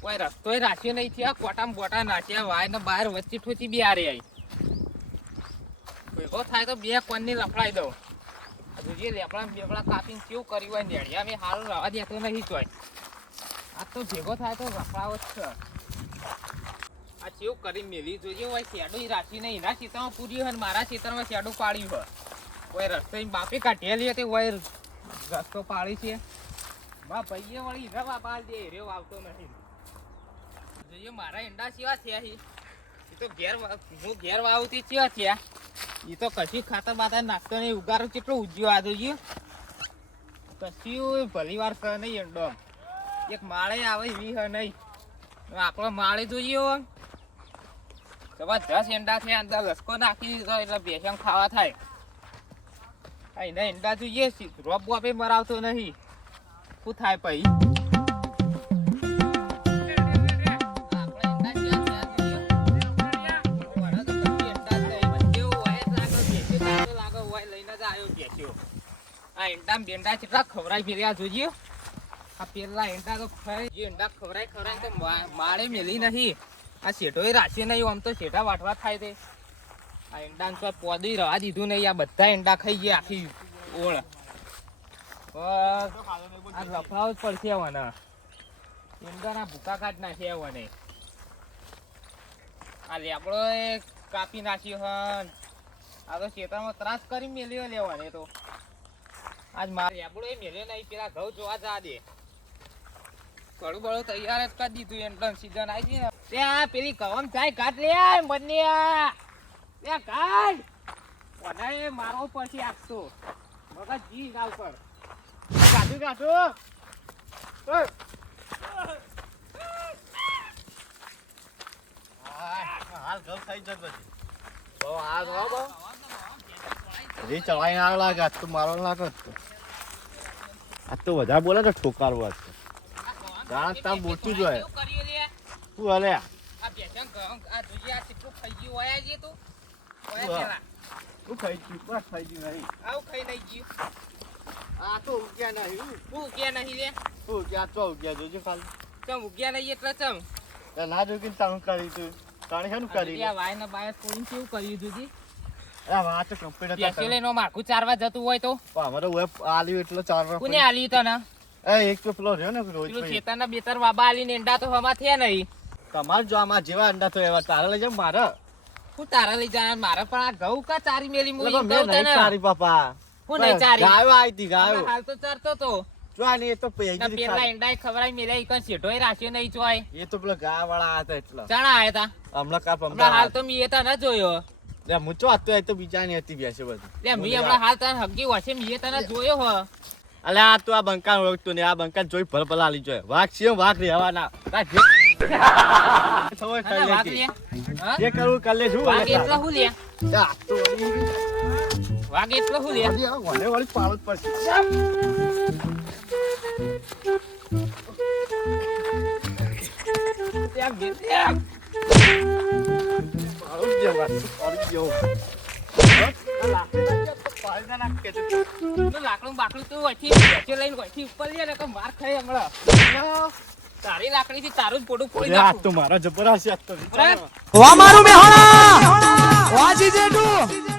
કોઈ રસ્તોય રાખ્યો નહીં થયા કોટામ બોટા નાખ્યા વાય ને બહાર વચ્ચે ઠોચી બી આરે આવી ભેગો થાય તો બે કોણની લફડાઈ દઉં જે લેપડા બેપડા કાપીને કેવું કર્યું હોય નેડિયા મેં હારું રવા દેતો નહીં ચોય આ તો ભેગો થાય તો રફડાવો જ છે આ કેવું કરી મેલી જોઈએ હોય શેડો રાખી નહીં એના ખેતરમાં પૂરી હોય મારા ખેતરમાં શેડો પાડ્યું હોય કોઈ રસ્તો બાપે કાઢેલી હતી હોય રસ્તો પાડી છે બા ભાઈએ વળી રવા પાડ દે રેવ આવતો નહીં જોઈએ મારા ઈંડા કેવા થયા એ તો હું ઘેર વાવતી કેવા થયા એ તો કશી ખાતર બાતર નાખતો નહીં ઉગારો કેટલો ઉજ્યો આ જોઈએ કશું ભલી વાર કરે નહીં ઈંડો એક માળે આવે એવી હ નહીં આપણો માળે જોઈએ જબરજસ્ત ઈંડા થયા અંદર લસકો નાખી દીધો એટલે બેસમ ખાવા થાય એના ઈંડા જોઈએ રોપ બોપે મરાવતો નહીં શું થાય પછી આ ઈંડા બેંડા કેટલા ખવરાઈ ફેર્યા જોઈએ આ પેલા ઈંડા તો ઈંડા ખવરાઈ તો માળે મેલી નહીં આ શેઠોય રાશે નહીં આમ તો શેઠા વાટવા થાય તે આ ઈંડા તો પોદી રવા દીધું નહીં આ બધા ઈંડા ખાઈ ગયા આખી ઓળ આ લફાવ જ પડશે મને ઈંડાના ભૂકા કાઢ નાખ્યા મને આ લેબડો કાપી નાખ્યો હન આ તો શેતામાં ત્રાસ કરી મેલ્યો લેવાને તો આજ મારે લેબડો મેલ્યો નહીં પેલા ઘઉં જોવા જા દે કડું બળું તૈયાર જ કરી દીધું એન્ટન સીઝન આવી ગઈ ને ત્યાં પેલી કવમ થાય કાઢ લે બંને ત્યાં કાઢ વધારે મારો પછી આપતો મગજ જી ગાલ પર કાઢું હાલ ઘઉં થઈ જતો બહુ આ ગો બહુ રી ચવાઈ આગ લાગે આજ તો મારો લાગે આજ તો વધારે બોલે તો ઠોકારો આજ જાણ તા બોલતું જ હોય શું હલે આ બેસન આ જોજે આ કેટલું ખાઈ ગયું હોય છે તું હોય પેલા શું ખાઈ ગયું બસ ખાઈ ગયું નહીં આવું ખાઈ નહીં ગયું આ તો ઉગ્યા નહીં હું ઉગ્યા નહીં રે ઉગ્યા તો ઉગ્યા જોજો ખાલી ચમ ઉગ્યા નહીં એટલે ચમ ના જોગીને તાણ કરી તું તાણે શાનું કરી આ વાય ને બાય કોઈને કેવું કર્યું જુદી અરે વા તો કમ્પ્લીટ હતા બેસી લઈને માખું ચારવા જતું હોય તો અમારો વેબ આલ્યું એટલે ચારવા કોને આલી તને એક તો પેલો રહ્યો ને રોજ પેલું ખેતરના બેતર બાબા આલીને ઈંડા તો હમા થયા નહીં તમાર જો આમાં જેવા અંડા તો એવા તારા લઈ જાવ મારે હું તારા લઈ જા મારે પણ આ ઘઉં કા ચારી મેલી મૂકી મેં નહીં ચારી પાપા હું નહીં ચારી ગાયો આવી હતી ગાયો હાલ તો ચારતો તો જો આની એ તો પેલા ઈંડા ખવરાઈ મેલ્યા ઈ કન શેઠોય રાખ્યો નહીં ચોય એ તો પેલો ગાય વાળા હતા એટલે ચાણા આયા તા હમણાં કાપ હમણાં હાલ તો મી એતા ન જોયો લે મુચો હતો એ તો બીજાની હતી બેસે બધી લે મી હમણાં હાલ તને હગી વસે મી તને જોયો હો અલે આ તો આ બંકા ઓળખતો ને આ બંકા જોઈ ભલ ભલ આલી જોય વાઘ છે વાઘ રહેવાના સવાય ખાઈ લે જે કરું કર લે શું વાઘ એટલા હું લે આ તો વાઘ એટલા હું લે વને વાળી પાળત પડશે ત્યાં બે ત્યાં પાળત જેવા પાળી જેવો લાકડું બાકડું તું અહીંથી લઈને અહીંથી ઉપર લે ને માર ખાઈ હમણાં તારી લાકડી થી તારું જ પોડું ફોડી નાખું તો મારા જબરા છે આ તો વા મારું મેહોણા વાજી જેઠું